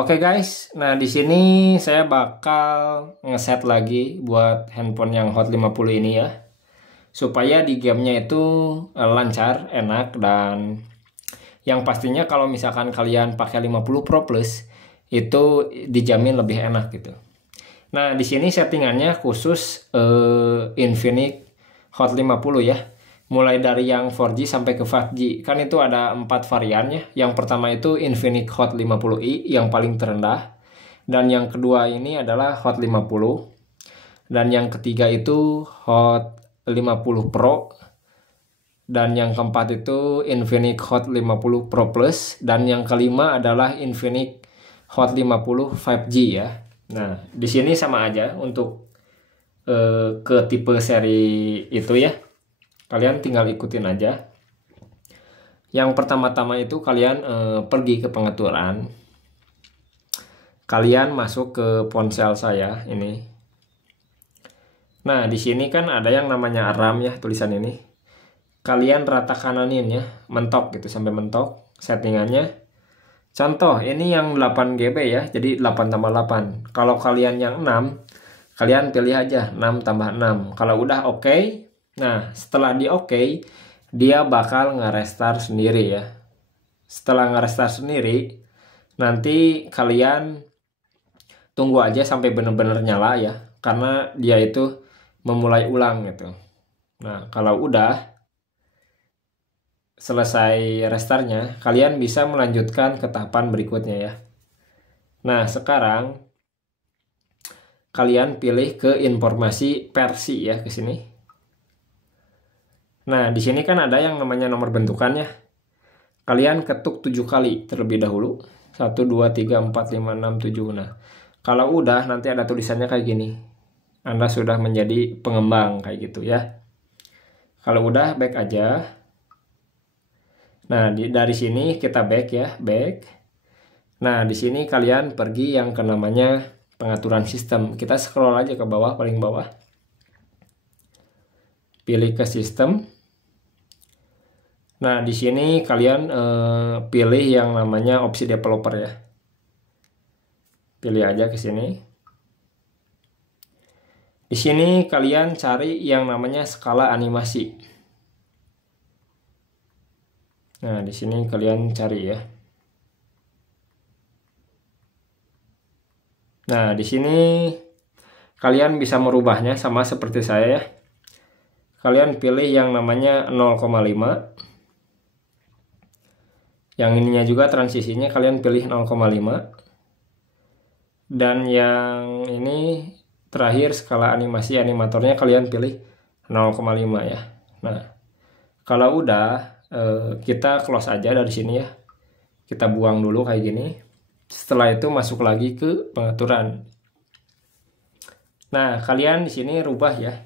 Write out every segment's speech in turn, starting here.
Oke guys, nah di sini saya bakal ngeset lagi buat handphone yang Hot 50 ini ya. Supaya di gamenya itu lancar, enak, dan yang pastinya kalau misalkan kalian pakai 50 Pro Plus itu dijamin lebih enak gitu. Nah, di sini settingannya khusus Infinix Hot 50 ya. Mulai dari yang 4G sampai ke 5G. Kan itu ada 4 variannya. Yang pertama itu Infinix Hot 50i yang paling terendah. Dan yang kedua ini adalah Hot 50. Dan yang ketiga itu Hot 50 Pro. Dan yang keempat itu Infinix Hot 50 Pro Plus. Dan yang kelima adalah Infinix Hot 50 5G ya. Nah, di sini sama aja untuk ke tipe seri itu ya. Kalian tinggal ikutin aja. Yang pertama-tama itu kalian pergi ke pengaturan. Kalian masuk ke ponsel saya ini. Nah, di sini kan ada yang namanya RAM ya, tulisan ini. Kalian rata kananin ya, mentok gitu sampai mentok settingannya. Contoh, ini yang 8GB ya, jadi 8 tambah 8. Kalau kalian yang 6, kalian pilih aja 6 tambah 6. Kalau udah oke, nah setelah di oke, dia bakal nge-restart sendiri ya. Setelah nge-restart sendiri, nanti kalian tunggu aja sampai bener-bener nyala ya. Karena dia itu memulai ulang gitu. Nah, kalau udah selesai restartnya, kalian bisa melanjutkan ke tahapan berikutnya ya. Nah, sekarang kalian pilih ke informasi versi ya ke sini. Nah, di sini kan ada yang namanya nomor bentukannya. Kalian ketuk 7 kali terlebih dahulu. 1 2 3 4 5 6 7. Nah, kalau udah nanti ada tulisannya kayak gini. Anda sudah menjadi pengembang kayak gitu ya. Kalau udah back aja. Nah, dari sini kita back ya, back. Nah, di sini kalian pergi yang ke namanya pengaturan sistem. Kita scroll aja ke bawah, paling bawah. Pilih ke sistem. Nah, di sini kalian pilih yang namanya opsi developer ya. Pilih aja ke sini. Di sini kalian cari yang namanya skala animasi. Nah, di sini kalian cari ya. Nah, di sini kalian bisa merubahnya sama seperti saya ya. Kalian pilih yang namanya 0,5. Yang ininya juga transisinya kalian pilih 0,5. Dan yang ini terakhir skala animasi animatornya kalian pilih 0,5 ya. Nah, kalau udah kita close aja dari sini ya. Kita buang dulu kayak gini. Setelah itu masuk lagi ke pengaturan. Nah, kalian di sini rubah ya.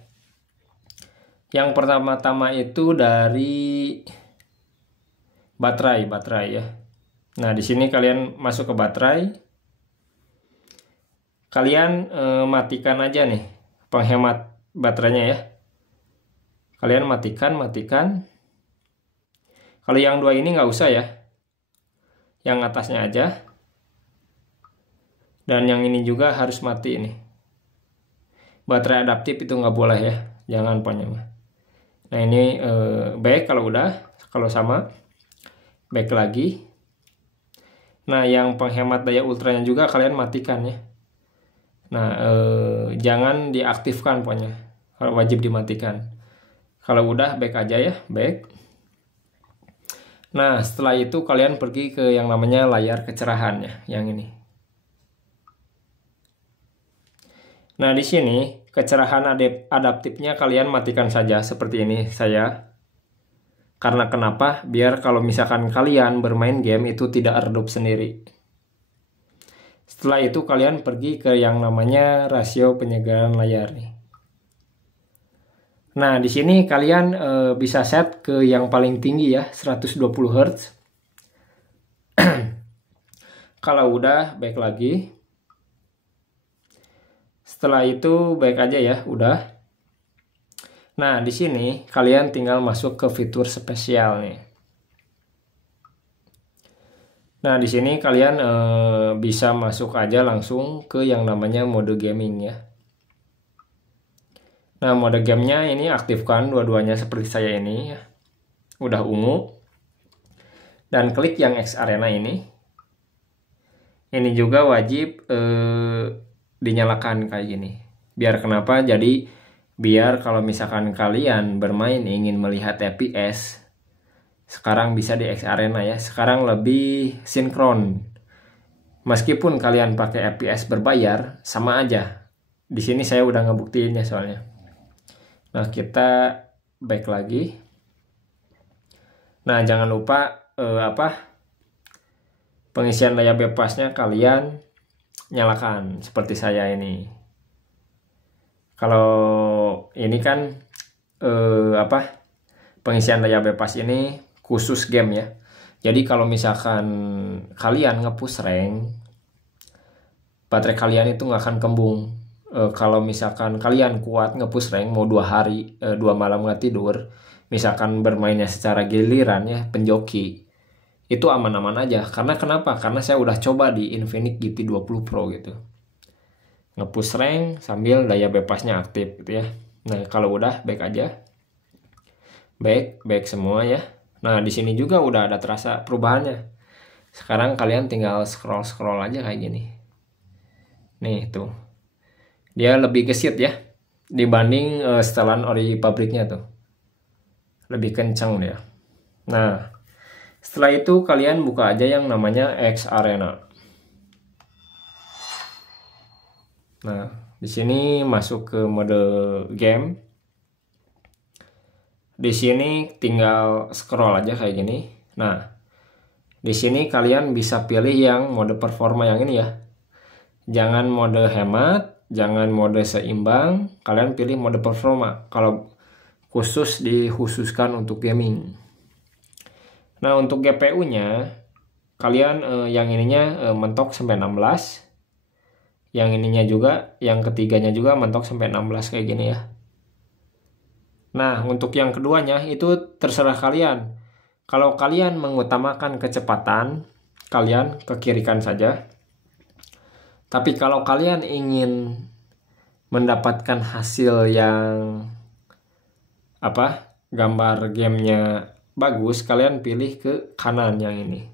Yang pertama-tama itu dari baterai ya. Nah, di sini kalian masuk ke baterai. Kalian matikan aja nih penghemat baterainya ya. Kalian matikan. Kalau yang dua ini nggak usah ya. Yang atasnya aja. Dan yang ini juga harus mati ini. Baterai adaptif itu nggak boleh ya. Jangan pokoknya. Nah, ini back kalau udah. Kalau sama, back lagi. Nah, yang penghemat daya ultranya juga kalian matikan ya. Nah, jangan diaktifkan pokoknya. Wajib dimatikan. Kalau udah back aja ya, back. Nah, setelah itu kalian pergi ke yang namanya layar kecerahannya, yang ini. Nah, di sini kecerahan adaptifnya kalian matikan saja seperti ini saya. Karena kenapa? Biar kalau misalkan kalian bermain game itu tidak redup sendiri. Setelah itu kalian pergi ke yang namanya rasio penyegaran layar nih. Nah, di sini kalian bisa set ke yang paling tinggi ya, 120 Hz. Kalau udah, back lagi. Setelah itu back aja ya, udah. Nah, di sini kalian tinggal masuk ke fitur spesial nih. Nah, di sini kalian bisa masuk aja langsung ke yang namanya mode gaming ya. Nah, mode gamenya ini aktifkan dua-duanya seperti saya ini ya. Udah ungu. Dan klik yang X Arena ini. Ini juga wajib dinyalakan kayak gini. Biar kenapa? Jadi biar kalau misalkan kalian bermain ingin melihat FPS, sekarang bisa di X Arena ya. Sekarang lebih sinkron. Meskipun kalian pakai FPS berbayar, sama aja. Di sini saya udah ngebuktiinnya soalnya. Nah, kita back lagi. Nah, jangan lupa pengisian daya bebasnya kalian nyalakan seperti saya ini. Kalau ini kan pengisian daya bebas ini khusus game ya. Jadi kalau misalkan kalian nge-push rank, baterai kalian itu nggak akan kembung. Kalau misalkan kalian kuat nge-push rank mau 2 hari 2 malam nggak tidur, misalkan bermainnya secara giliran ya, penjoki, itu aman-aman aja. Karena kenapa? Karena saya udah coba di Infinix GT20 Pro gitu, nge-push rank sambil daya bebasnya aktif gitu ya. Nah, kalau udah back aja, back semua ya. Nah, di sini juga udah ada terasa perubahannya. Sekarang kalian tinggal scroll aja kayak gini. Nih tuh, dia lebih gesit ya dibanding setelan ori pabriknya tuh, lebih kencang dia. Nah, setelah itu kalian buka aja yang namanya X Arena. Nah, di sini masuk ke mode game. Di sini tinggal scroll aja kayak gini. Nah, di sini kalian bisa pilih yang mode performa yang ini ya. Jangan mode hemat, jangan mode seimbang, kalian pilih mode performa. Kalau khusus dikhususkan untuk gaming. Nah, untuk GPU-nya kalian yang ininya mentok sampai 16. Yang ininya juga, yang ketiganya juga mentok sampai 16 kayak gini ya. Nah, untuk yang keduanya itu terserah kalian. Kalau kalian mengutamakan kecepatan, kalian ke kirikan saja. Tapi kalau kalian ingin mendapatkan hasil yang gambar gamenya bagus, kalian pilih ke kanan yang ini.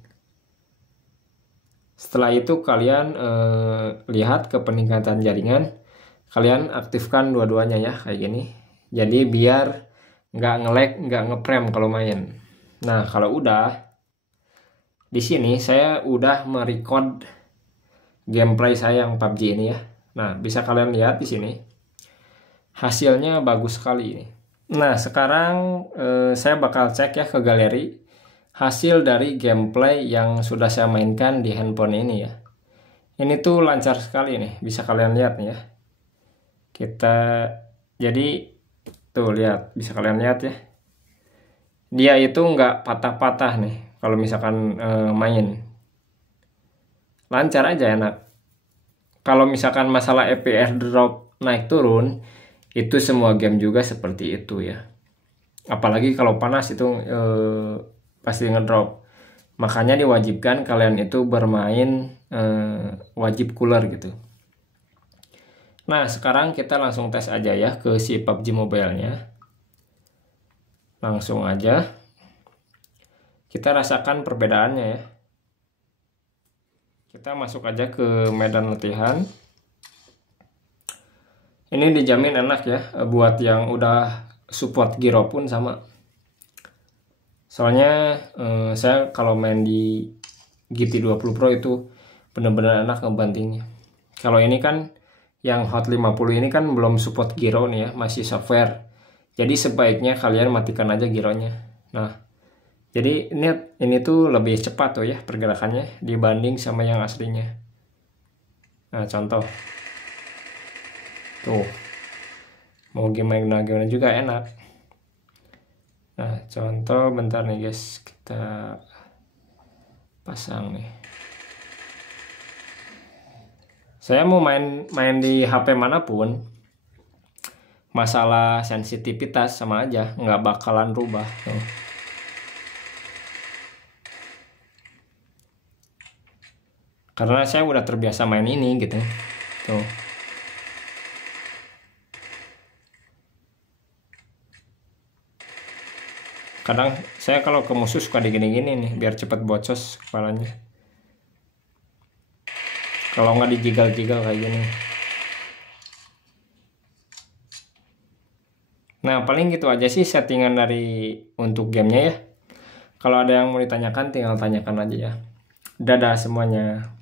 Setelah itu kalian lihat ke peningkatan jaringan, kalian aktifkan dua-duanya ya kayak gini. Jadi biar nggak nge-lag, nggak nge-frame kalau main. Nah, kalau udah, di sini saya udah merecord gameplay saya yang PUBG ini ya. Nah, bisa kalian lihat di sini. Hasilnya bagus sekali ini. Nah, sekarang saya bakal cek ya ke galeri hasil dari gameplay yang sudah saya mainkan di handphone ini ya. Ini tuh lancar sekali nih, bisa kalian lihat nih ya. Jadi tuh lihat, bisa kalian lihat ya. Dia itu nggak patah-patah nih kalau misalkan main. Lancar aja, enak. Kalau misalkan masalah FPS drop naik turun, itu semua game juga seperti itu ya. Apalagi kalau panas itu pasti ngedrop. Makanya diwajibkan kalian itu bermain wajib cooler gitu. Nah, sekarang kita langsung tes aja ya ke si PUBG Mobile-nya. Langsung aja kita rasakan perbedaannya ya. Kita masuk aja ke medan latihan. Ini dijamin enak ya, buat yang udah support gyro pun sama. Soalnya saya kalau main di GT20 Pro itu bener-bener enak ngebantingnya. Kalau ini kan yang Hot 50 ini kan belum support gyro nih ya, masih software. Jadi sebaiknya kalian matikan aja gyronya. Nah, jadi ini tuh lebih cepat tuh ya pergerakannya dibanding sama yang aslinya. Nah, contoh. Tuh. Mau gimana juga enak. Nah, contoh bentar nih guys, kita pasang nih. Saya mau main di HP manapun, masalah sensitivitas sama aja, nggak bakalan rubah. Tuh. karena saya udah terbiasa main ini gitu tuh. Kadang saya kalau ke musuh suka digini-gini nih biar cepet bocos kepalanya, kalau nggak dijigal-jigal kayak gini. Nah paling gitu aja sih settingan dari untuk gamenya ya. Kalau ada yang mau ditanyakan tinggal tanyakan aja ya. Dadah semuanya.